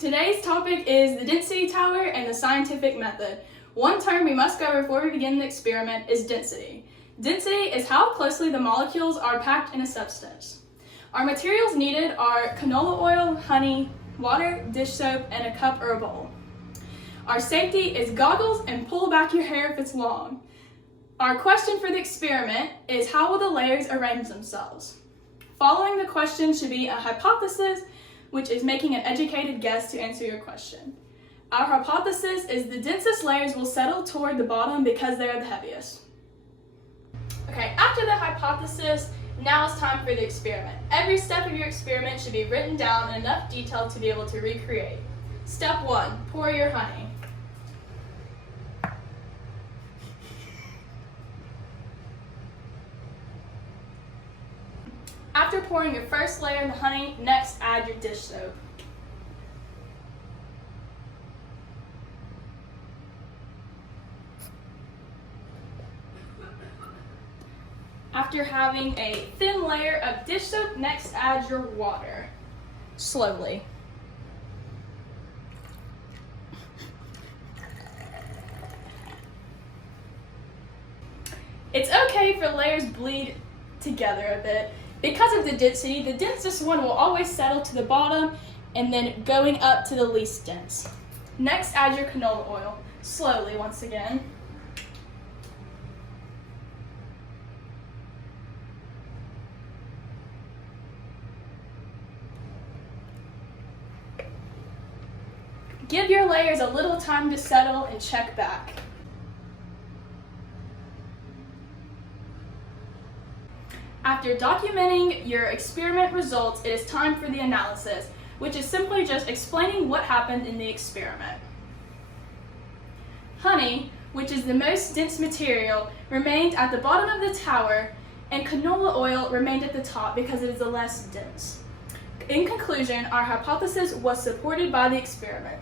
Today's topic is the density tower and the scientific method. One term we must cover before we begin the experiment is density. Density is how closely the molecules are packed in a substance. Our materials needed are canola oil, honey, water, dish soap, and a cup or a bowl. Our safety is goggles and pull back your hair if it's long. Our question for the experiment is how will the layers arrange themselves? Following the question should be a hypothesis, which is making an educated guess to answer your question. Our hypothesis is the densest layers will settle toward the bottom because they are the heaviest. Okay, after the hypothesis, now it's time for the experiment. Every step of your experiment should be written down in enough detail to be able to recreate. Step 1, pour your honey. After pouring your first layer of the honey, next add your dish soap. After having a thin layer of dish soap, next add your water. Slowly. It's okay for layers bleed together a bit. Because of the density, the densest one will always settle to the bottom and then going up to the least dense. Next, add your canola oil, slowly once again. Give your layers a little time to settle and check back. After documenting your experiment results, it is time for the analysis, which is simply just explaining what happened in the experiment. Honey, which is the most dense material, remained at the bottom of the tower, and canola oil remained at the top because it is the less dense. In conclusion, our hypothesis was supported by the experiment.